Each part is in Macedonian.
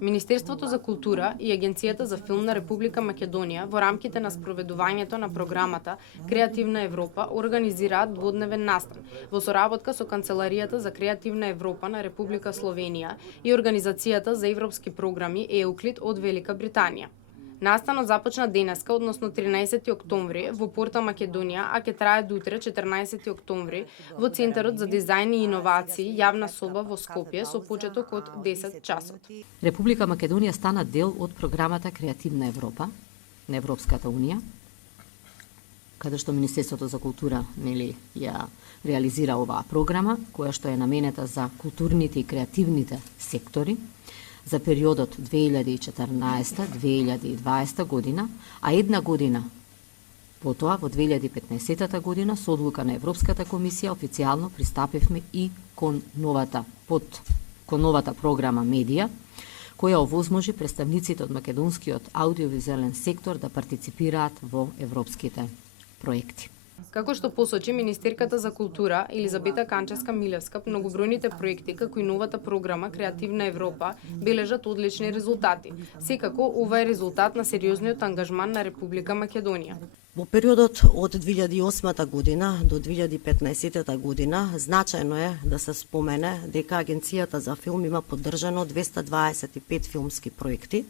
Министерството за култура и Агенцијата за филм на Република Македонија во рамките на спроведувањето на програмата Креативна Европа организираат дводневен настан во соработка со Канцеларијата за Креативна Европа на Република Словенија и Организацијата за европски програми Еуклид од Велика Британија. Настанот започна денеска, односно 13 октомври, во Порта Македонија, а ќе трае до утре 14 октомври во Центарот за дизајн и иновации, јавна соба во Скопје со почеток од 10 часот. Република Македонија стана дел од програмата Креативна Европа на Европската унија, каде што Министерството за култура ја реализира оваа програма, која што е наменета за културните и креативните сектори за периодот 2014-2020 година, а една година потоа, во 2015 година, со одлука на Европската комисија, официјално пристапивме и кон новата програма Медија, која овозможи представниците од македонскиот аудиовизуелен сектор да партиципираат во европските проекти. Како што посочи министерката за култура Елизабета Канчевска-Милевска, многобројните проекти како и новата програма Креативна Европа бележат одлични резултати. Секако ова е резултат на сериозниот ангажман на Република Македонија. Во периодот од 2008 година до 2015 година значајно е да се спомене дека Агенцијата за филм има поддржано 225 филмски проекти,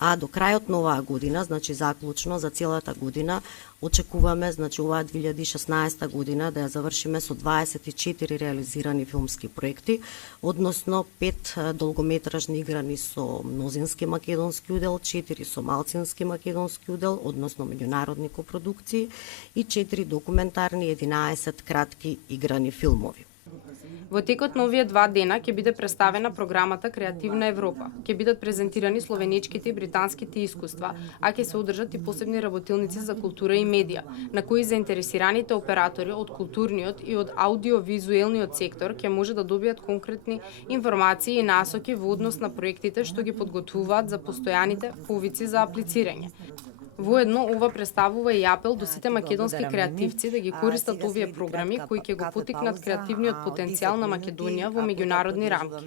а до крајот на оваа година, значи заклучно за целата година, очекуваме, значи оваа 2016 година да ја завршиме со 24 реализирани филмски проекти, односно 5 долгометражни играни со мнозински македонски удел, 4 со малцински македонски удел, односно меѓународни копродукции и 4 документарни, 11 кратки играни филмови. Во текот на овие 2 дена ќе биде представена програмата Креативна Европа. Ќе бидат презентирани словенечките и британските искуства, а ќе се одржат и посебни работилници за култура и медија, на кои заинтересираните оператори од културниот и од аудиовизуелниот сектор ќе може да добијат конкретни информации и насоки во однос на проектите што ги подготвуваат за постојаните повици за аплицирање. Воедно, ова представува и апел до сите македонски креативци да ги користат овие програми кои ќе го поттикнат креативниот потенцијал на Македонија во меѓународни рамки.